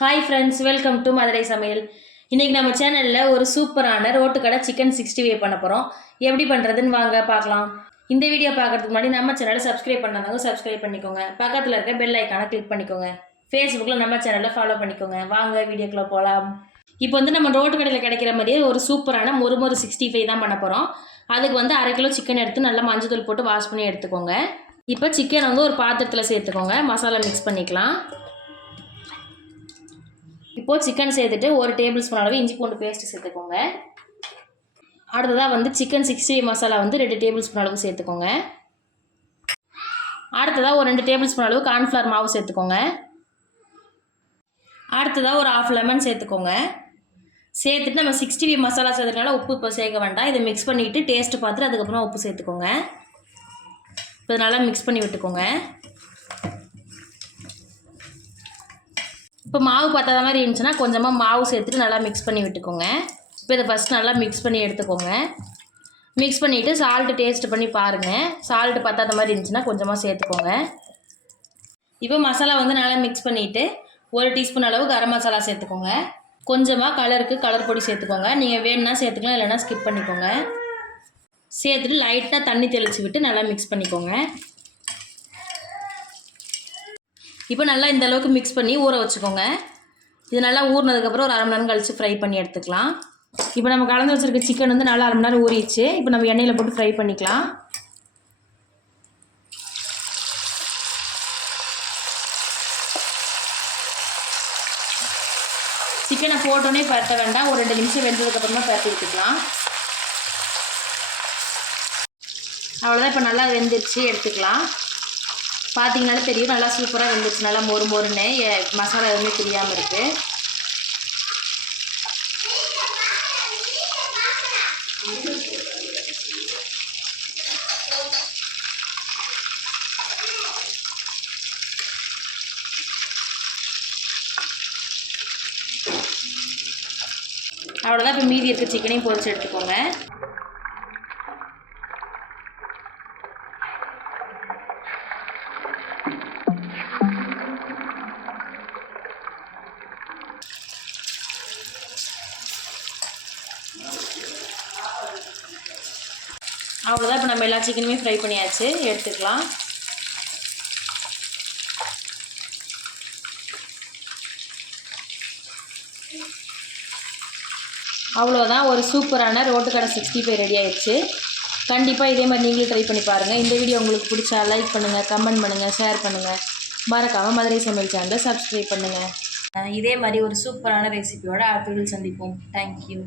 Hi friends welcome to Madurai சமையல். இன்றைக்கி நம்ம சேனலில் ஒரு சூப்பரான ரோட்டு கடை சிக்கன் சிக்ஸ்டி ஃபைவ் பண்ண போகிறோம் எப்படி பண்ணுறதுன்னு வாங்க பார்க்கலாம். இந்த வீடியோ பார்க்கறதுக்கு முன்னாடி நம்ம சேனலை சப்ஸ்கிரைப் பண்ணாதவங்க சப்ஸ்கிரைப் பண்ணிக்கோங்க. பக்கத்தில் இருக்க பெல் ஐக்கானை கிளிக் பண்ணிக்கோங்க. ஃபேஸ்புக்கில் நம்ம சேனலை ஃபாலோ பண்ணிக்கோங்க. வாங்க வீடியோக்குள்ளே போகலாம் இப்போ வந்து நம்ம ரோட்டு கடையில் கிடைக்கிற மாதிரியே ஒரு சூப்பரான ஒரு மொறு சிக்ஸ்டி ஃபைவ் தான் பண்ண போகிறோம் அதுக்கு வந்து அரை கிலோ சிக்கன் எடுத்து நல்லா மஞ்சள் தூள் போட்டு வாஷ் பண்ணி எடுத்துக்கோங்க. இப்போ சிக்கன் வந்து ஒரு பாத்திரத்தில் சேர்த்துக்கோங்க. மசாலா மிக்ஸ் பண்ணிக்கலாம். இப்போது சிக்கன் சேர்த்துட்டு ஒரு டேபிள் ஸ்பூன் அளவு இஞ்சி பூண்டு பேஸ்ட்டு சேர்த்துக்கோங்க. அடுத்ததாக வந்து சிக்கன் சிக்ஸ்டி மசாலா வந்து ரெண்டு டேபிள் ஸ்பூன் அளவு சேர்த்துக்கோங்க. அடுத்ததாக ஒரு ரெண்டு டேபிள் ஸ்பூன் அளவு கார்ன்ஃப்ளவர் மாவு சேர்த்துக்கோங்க. அடுத்ததாக ஒரு ஆஃப் லெமன் சேர்த்துக்கோங்க. சேர்த்துட்டு நம்ம சிக்ஸ்டி வி மசாலா சேர்த்துனால உப்பு இப்போ சேர்க்க வேண்டாம். இதை மிக்ஸ் பண்ணிவிட்டு டேஸ்ட்டு பார்த்துட்டு அதுக்கப்புறமா உப்பு சேர்த்துக்கோங்க. இப்போ நல்லா மிக்ஸ் பண்ணி விட்டுக்கோங்க. இப்போ மாவு பத்தாத மாதிரி இருந்துச்சுன்னா கொஞ்சமாக மாவு சேர்த்துட்டு நல்லா மிக்ஸ் பண்ணி விட்டுக்கோங்க. இப்போ இதை ஃபஸ்ட் நல்லா மிக்ஸ் பண்ணி எடுத்துக்கோங்க. மிக்ஸ் பண்ணிவிட்டு சால்ட்டு டேஸ்ட் பண்ணி பாருங்கள் சால்ட்டு பத்தாத மாதிரி இருந்துச்சுன்னா கொஞ்சமாக சேர்த்துக்கோங்க. இப்போ மசாலா வந்து நல்லா மிக்ஸ் பண்ணிவிட்டு ஒரு டீஸ்பூன் அளவு கரம் மசாலா சேர்த்துக்கோங்க. கொஞ்சமாக கலருக்கு கலர் பொடி சேர்த்துக்கோங்க. நீங்கள் வேணும்னா சேர்த்துக்கலாம் இல்லைன்னா ஸ்கிப் பண்ணிக்கோங்க. சேர்த்துட்டு லைட்டாக தண்ணி தெளித்து விட்டு நல்லா மிக்ஸ் பண்ணிக்கோங்க. இப்போ நல்லா இந்த அளவுக்கு மிக்ஸ் பண்ணி ஊற வச்சுக்கோங்க. இது நல்லா ஊறினதுக்கப்புறம் ஒரு அரை மணி நேரம் கழித்து ஃப்ரை பண்ணி எடுத்துக்கலாம். இப்போ நம்ம கலந்து வச்சுருக்க சிக்கன் வந்து நல்லா அரை மணி நேரம் ஊறிடுச்சு. இப்போ நம்ம எண்ணெயில் போட்டு ஃப்ரை பண்ணிக்கலாம். சிக்கனை போட்டோன்னே பரட்ட வேண்டாம். ஒரு ரெண்டு நிமிஷம் வெந்ததுக்கப்புறமா பரட்டி எடுத்துக்கலாம். அவ்வளோதான் இப்போ நல்லா வெந்துருச்சு. எடுத்துக்கலாம். பார்த்தீங்கனாலே தெரியும். நல்லா சூப்பராக வெந்துருச்சு. நல்லா மொறு மொறுன்னு. மசாலா எதுவுமே தெரியாமல் இருக்குது அவ்வளோதான் இப்போ மீதி இருக்க சிக்கனையும் பொரிச்சு எடுத்துக்கோங்க. அவ்வளோதான் இப்போ நம்ம எல்லா சிக்கனுமே ஃப்ரை பண்ணியாச்சு. எடுத்துக்கலாம். அவ்வளோதான் ஒரு சூப்பரான ரோட்டுக்கடை சிக்ஸ்டி ஃபைவ் ரெடி ஆயிடுச்சு. கண்டிப்பாக இதே மாதிரி நீங்களும் ட்ரை பண்ணி பாருங்கள் இந்த வீடியோ உங்களுக்கு பிடிச்சா லைக் பண்ணுங்கள் கமெண்ட் பண்ணுங்கள் ஷேர் பண்ணுங்கள் மறக்காமல் மதுரை சமையல் சேனலை சப்ஸ்கிரைப் பண்ணுங்கள் இதே மாதிரி ஒரு சூப்பரான ரெசிபியோட அடுத்த சந்திப்போம். தேங்க்யூ